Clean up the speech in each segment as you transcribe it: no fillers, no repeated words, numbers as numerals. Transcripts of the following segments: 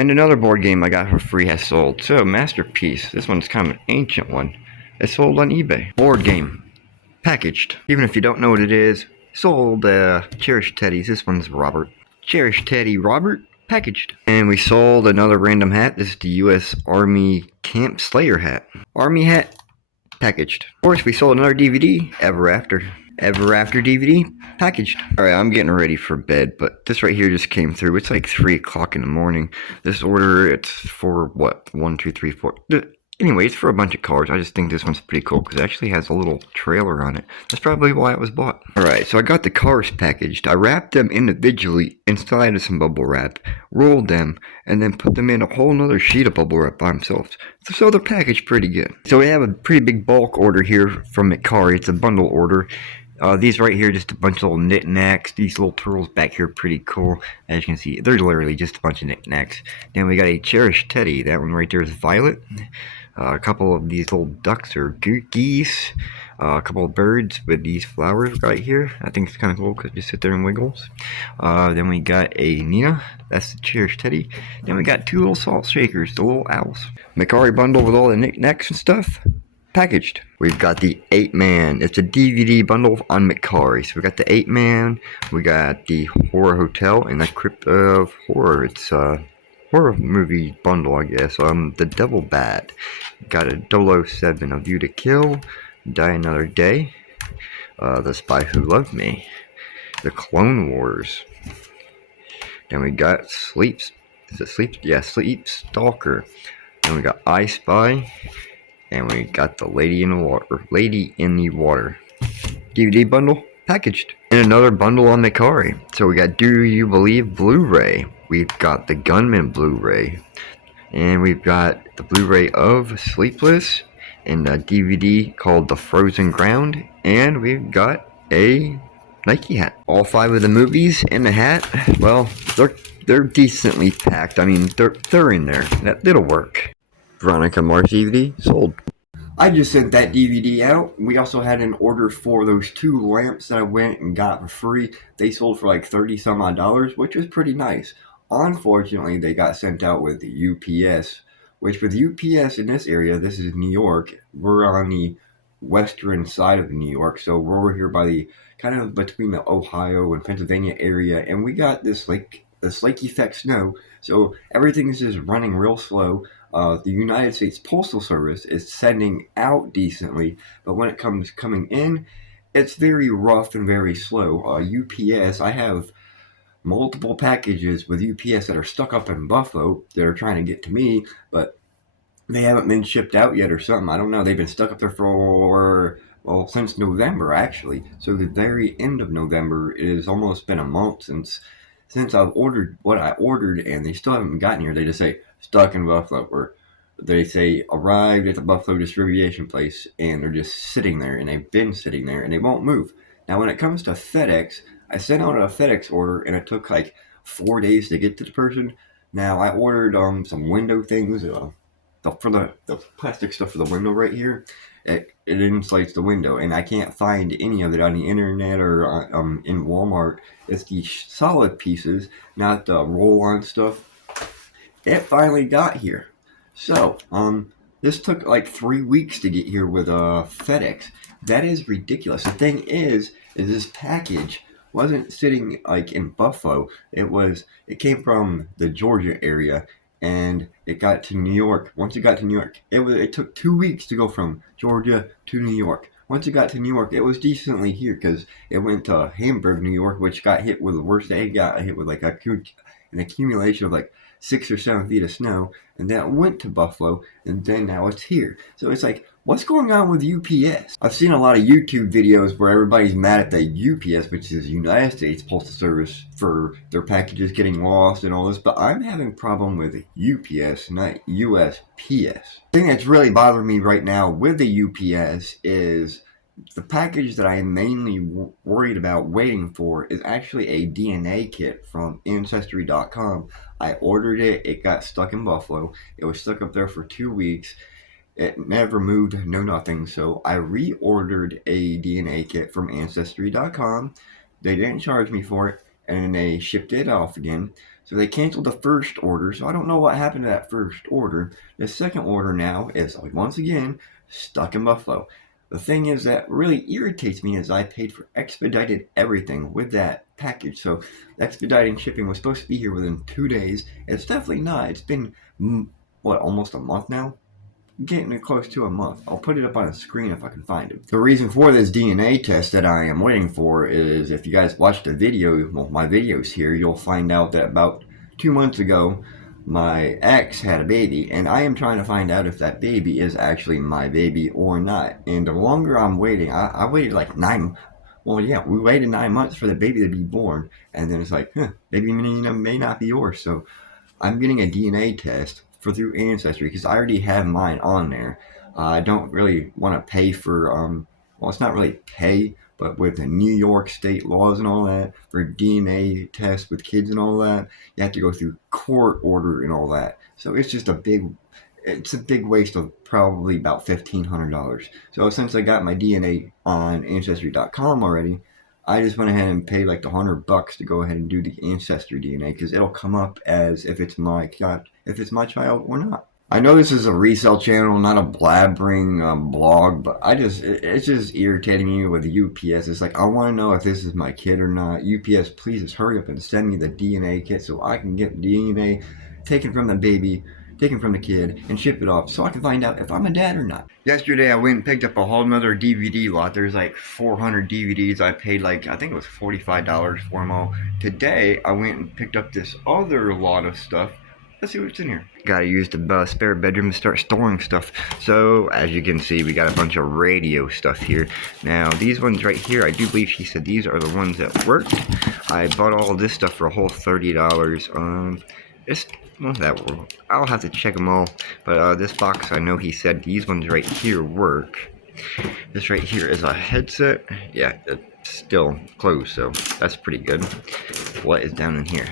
And another board game I got for free has sold. So, Masterpiece. This one's kind of an ancient one. It's sold on eBay. Board game. Packaged. Even if you don't know what it is, sold Cherished Teddies. This one's Robert. Cherished Teddy Robert. Packaged. And we sold another random hat. This is the U.S. Army Camp Slayer hat. Army hat. Packaged. Of course, we sold another DVD. Ever After. Ever After DVD. Packaged. Alright, I'm getting ready for bed, but this right here just came through. It's like 3 o'clock in the morning. This order, it's for what? 1, 2, 3, 4. Anyway, it's for a bunch of cars. I just think this one's pretty cool because it actually has a little trailer on it. That's probably why it was bought. Alright, so I got the cars packaged. I wrapped them individually inside of some bubble wrap, rolled them, and then put them in a whole nother sheet of bubble wrap by themselves. So they're packaged pretty good. So we have a pretty big bulk order here from Macari. It's a bundle order. These right here, just a bunch of little knickknacks. These little turtles back here, pretty cool. As you can see, they're literally just a bunch of knickknacks. Then we got a Cherished Teddy. That one right there is violet. A couple of these little ducks or geese. A couple of birds with these flowers right here. I think it's kind of cool because you sit there and wiggles. Then we got a Nina. That's the Cherished Teddy. Then we got 2 little salt shakers, the little owls. Macari bundle with all the knickknacks and stuff. Packaged. We've got the 8-man. It's a DVD bundle on Macari. So we got the 8-man. We got the Horror Hotel and the Crypt of Horror. It's a horror movie bundle, I guess. The Devil Bat. Got a 007, A View to Kill, Die Another Day, The Spy Who Loved Me, The Clone Wars. Then we got Sleep. Is it Sleep? Yeah, Sleep Stalker. Then we got I Spy. And we got the Lady in the Water. DVD bundle packaged. And another bundle on Macari. So we got Do You Believe Blu-ray. We've got the Gunman Blu-ray. And we've got the Blu-ray of Sleepless. And a DVD called The Frozen Ground. And we've got a Nike hat. All 5 of the movies and the hat, well, they're decently packed. I mean, they're in there. It'll work. Veronica Mars DVD sold. I just sent that DVD out. We also had an order for those 2 lamps that I went and got for free. They sold for like $30 some odd, which was pretty nice. Unfortunately, they got sent out with UPS, which with UPS in this area, this is New York. We're on the western side of New York, so we're over here by the kind of between the Ohio and Pennsylvania area, and we got this lake effect snow, so everything is just running real slow. The United States Postal Service is sending out decently, but when it comes coming in, it's very rough and very slow. UPS, I have multiple packages with UPS that are stuck up in Buffalo that are trying to get to me, but they haven't been shipped out yet or something. I don't know. They've been stuck up there for, well, since November, actually. So the very end of November, it has almost been a month since I've ordered what I ordered, and they still haven't gotten here. They just say, stuck in Buffalo, or they say, arrived at the Buffalo distribution place, and they're just sitting there, and they've been sitting there, and they won't move. Now, when it comes to FedEx, I sent out a FedEx order, and it took like 4 days to get to the person. Now, I ordered some window things, for the plastic stuff for the window right here. It insulates the window, and I can't find any of it on the internet or in Walmart. It's the solid pieces, not the roll-on stuff. It finally got here. So, this took like 3 weeks to get here with FedEx. That is ridiculous. The thing is this package wasn't sitting like in Buffalo. It came from the Georgia area, and it got to New York. Once it got to New York, it took 2 weeks to go from Georgia to New York. Once it got to New York, it was decently here because it went to Hamburg, New York, which got hit with the worst. It got hit with like an accumulation of like 6 or 7 feet of snow, and that went to Buffalo, and then now it's here. So it's like, what's going on with UPS? I've seen a lot of YouTube videos where everybody's mad at the UPS, which is United States Postal Service, for their packages getting lost and all this, but I'm having a problem with UPS, not USPS. The thing that's really bothering me right now with the UPS is the package that I am mainly worried about waiting for is actually a DNA kit from Ancestry.com. I ordered it. It got stuck in Buffalo. It was stuck up there for 2 weeks. It never moved, no nothing. So I reordered a DNA kit from Ancestry.com. They didn't charge me for it, and they shipped it off again. So they canceled the first order, so I don't know what happened to that first order. The second order now is, like, once again, stuck in Buffalo. The thing is that really irritates me is I paid for expedited everything with that package. So expediting shipping was supposed to be here within 2 days. It's definitely not. It's been, what, almost a month now? Getting it close to a month. I'll put it up on the screen if I can find it. The reason for this DNA test that I am waiting for is if you guys watch the video, well, my videos here, you'll find out that about 2 months ago, my ex had a baby, and I am trying to find out if that baby is actually my baby or not. And the longer I'm waiting, I waited like we waited 9 months for the baby to be born, and then it's like, baby may not be yours. So I'm getting a DNA test for through Ancestry because I already have mine on there. I don't really want to pay for well, it's not really pay, but with the New York state laws and all that for DNA tests with kids and all that, you have to go through court order and all that. So it's just a big waste of probably about $1,500. So since I got my DNA on Ancestry.com already, I just went ahead and paid like the $100 to go ahead and do the Ancestry DNA because it'll come up as if it's my child or not. I know this is a resale channel, not a blabbering blog, but it's just irritating me with UPS. It's like, I want to know if this is my kid or not. UPS, please just hurry up and send me the DNA kit so I can get DNA taken from the baby, taken from the kid, and ship it off so I can find out if I'm a dad or not. Yesterday I went and picked up a whole nother DVD lot. There's like 400 DVDs. I paid like, I think it was $45 for them all. Today I went and picked up this other lot of stuff. Let's see what's in here. Gotta use the spare bedroom to start storing stuff. So, as you can see, we got a bunch of radio stuff here. Now, these ones right here, I do believe she said these are the ones that worked. I bought all this stuff for a whole $30. I'll have to check them all. But this box, I know he said these ones right here work. This right here is a headset. Yeah, it's still closed, so that's pretty good. What is down in here?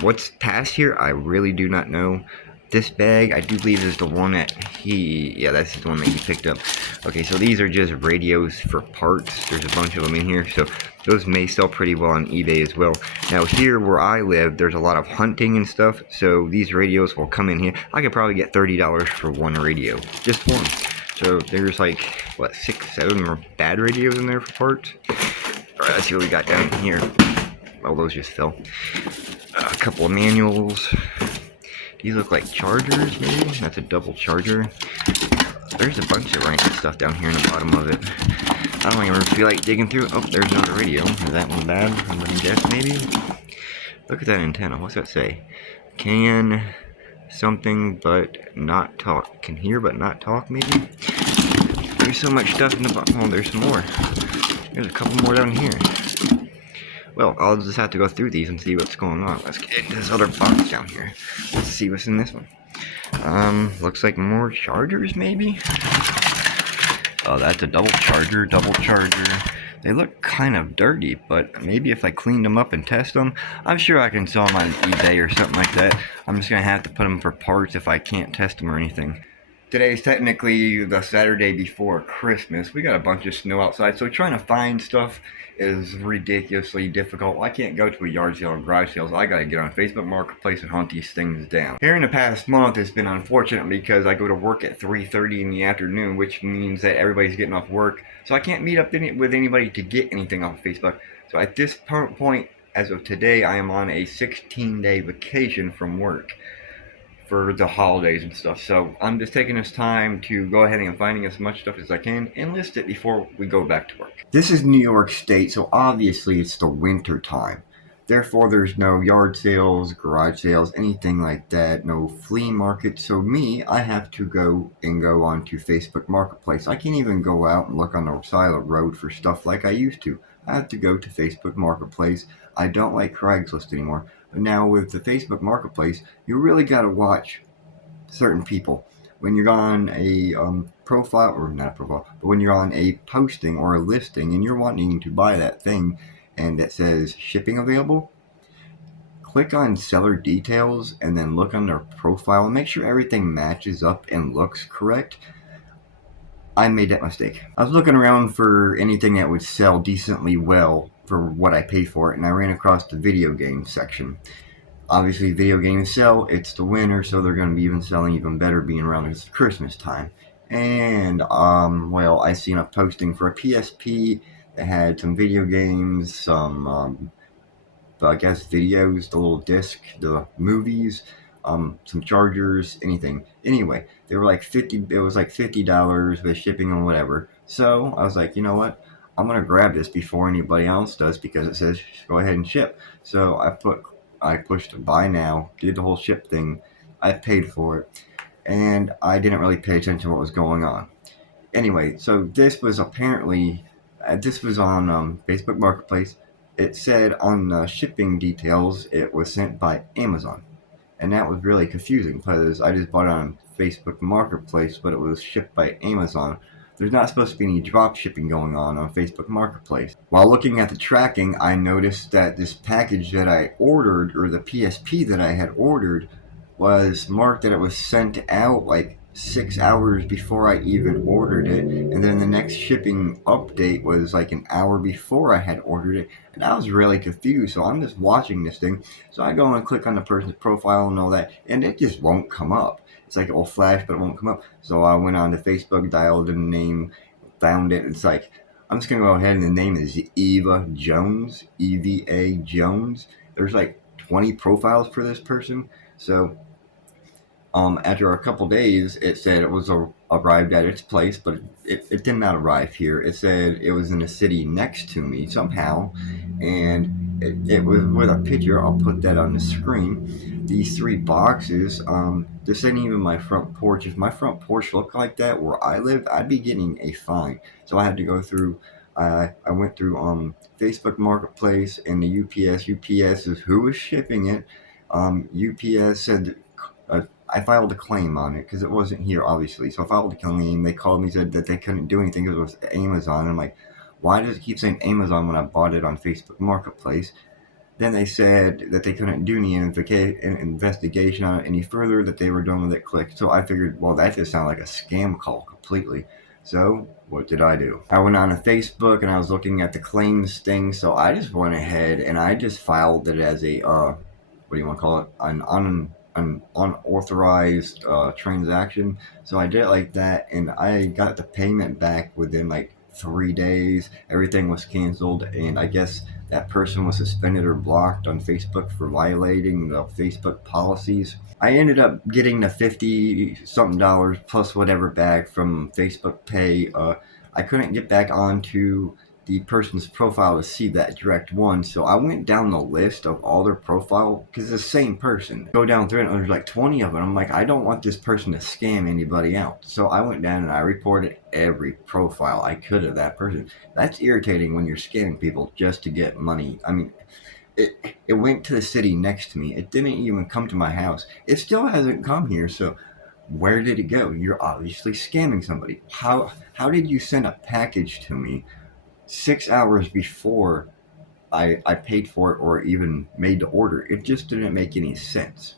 What's past here, I really do not know. This bag, I do believe is the one that that's the one that he picked up. Okay, so these are just radios for parts. There's a bunch of them in here, so those may sell pretty well on eBay as well. Now here where I live, there's a lot of hunting and stuff, so these radios will come in here. I could probably get $30 for one radio, just one. So there's like, what, 6, 7 more bad radios in there for parts. Alright, let's see what we got down here. Oh, those just fell. A couple of manuals. These look like chargers, maybe? That's a double charger. There's a bunch of random stuff down here in the bottom of it. I don't even feel like digging through. Oh, there's another radio. Is that one bad? I'm gonna guess, maybe? Look at that antenna. What's that say? Can something but not talk. Can hear but not talk, maybe? There's so much stuff in the bottom. Oh, there's some more. There's a couple more down here. Well, I'll just have to go through these and see what's going on. Let's get into this other box down here. Let's see what's in this one. Looks like more chargers, maybe? Oh, that's a double charger. They look kind of dirty, but maybe if I cleaned them up and test them, I'm sure I can sell them on eBay or something like that. I'm just going to have to put them for parts if I can't test them or anything. Today's technically the Saturday before Christmas. We got a bunch of snow outside, so trying to find stuff is ridiculously difficult. I can't go to a yard sale or garage sales. I gotta get on Facebook Marketplace and hunt these things down. Here in the past month, it's been unfortunate because I go to work at 3:30 in the afternoon, which means that everybody's getting off work. So I can't meet up with anybody to get anything off of Facebook. So at this point, as of today, I am on a 16-day vacation from work for the holidays and stuff. So I'm just taking this time to go ahead and finding as much stuff as I can and list it before we go back to work. This is New York State, so obviously it's the winter time. Therefore, there's no yard sales, garage sales, anything like that, no flea market. So I have to go onto Facebook Marketplace. I can't even go out and look on the side of the road for stuff like I used to. I have to go to Facebook Marketplace. I don't like Craigslist anymore. But now with the Facebook Marketplace, you really got to watch certain people. When you're on a profile, or not a profile, but when you're on a posting or a listing and you're wanting to buy that thing and it says shipping available, click on seller details and then look on their profile and make sure everything matches up and looks correct. I made that mistake. I was looking around for anything that would sell decently well for what I paid for it, and I ran across the video game section. Obviously, video games sell. It's the winter, so they're going to be even selling even better being around this Christmas time. And, well, I seen a posting for a PSP that had some video games, some, I guess, videos, the little disc, the movies, some chargers, anything. Anyway, they were like 50, it was like $50 with shipping and whatever. So I was like, you know what? I'm going to grab this before anybody else does because it says go ahead and ship. So I pushed buy now, did the whole ship thing. I paid for it, and I didn't really pay attention to what was going on. Anyway, so this was apparently this was on Facebook Marketplace. It said on the shipping details it was sent by Amazon, and that was really confusing because I just bought it on Facebook Marketplace, but it was shipped by Amazon. There's not supposed to be any drop shipping going on Facebook Marketplace. While looking at the tracking, I noticed that this package that I ordered, or the PSP that I had ordered, was marked that it was sent out like 6 hours before I even ordered it, and then the next shipping update was like an hour before I had ordered it, and I was really confused. So I'm just watching this thing. So I go and click on the person's profile and all that, and it just won't come up. It's like it will flash, but it won't come up. So I went on to Facebook, dialed in the name, found it, and it's like, I'm just gonna go ahead and the name is Eva Jones, EVA Jones. There's like 20 profiles for this person. So after a couple days, it said it was arrived at its place, but it did not arrive here. It said it was in a city next to me somehow, and it was with a picture. I'll put that on the screen. These three boxes, this ain't even my front porch. If my front porch looked like that where I live, I'd be getting a fine. So I had to go through. I went through Facebook Marketplace and the UPS. UPS is who was shipping it. UPS said I filed a claim on it because it wasn't here, obviously. So I filed a claim. They called me, said that they couldn't do anything because it was Amazon. I'm like, why does it keep saying Amazon when I bought it on Facebook Marketplace? Then they said that they couldn't do any investigation on it any further, that they were done with it. Click. So I figured, well, that just sounded like a scam call completely. So what did I do? I went on to Facebook and I was looking at the claims thing. So I just went ahead and I just filed it as a what do you want to call it? An unauthorized transaction. So I did it like that, and I got the payment back within like 3 days. Everything was canceled, and I guess that person was suspended or blocked on Facebook for violating the Facebook policies. I ended up getting the 50 something dollars plus whatever back from Facebook Pay. I couldn't get back onto the person's profile to see that direct one. So I went down the list of all their profile because it's the same person. Go down through it and there's like 20 of them. I'm like, I don't want this person to scam anybody out. So I went down and I reported every profile I could of that person. That's irritating when you're scamming people just to get money. I mean, it went to the city next to me. It didn't even come to my house. It still hasn't come here. So where did it go? You're obviously scamming somebody. How did you send a package to me 6 hours before I paid for it or even made the order? It just didn't make any sense.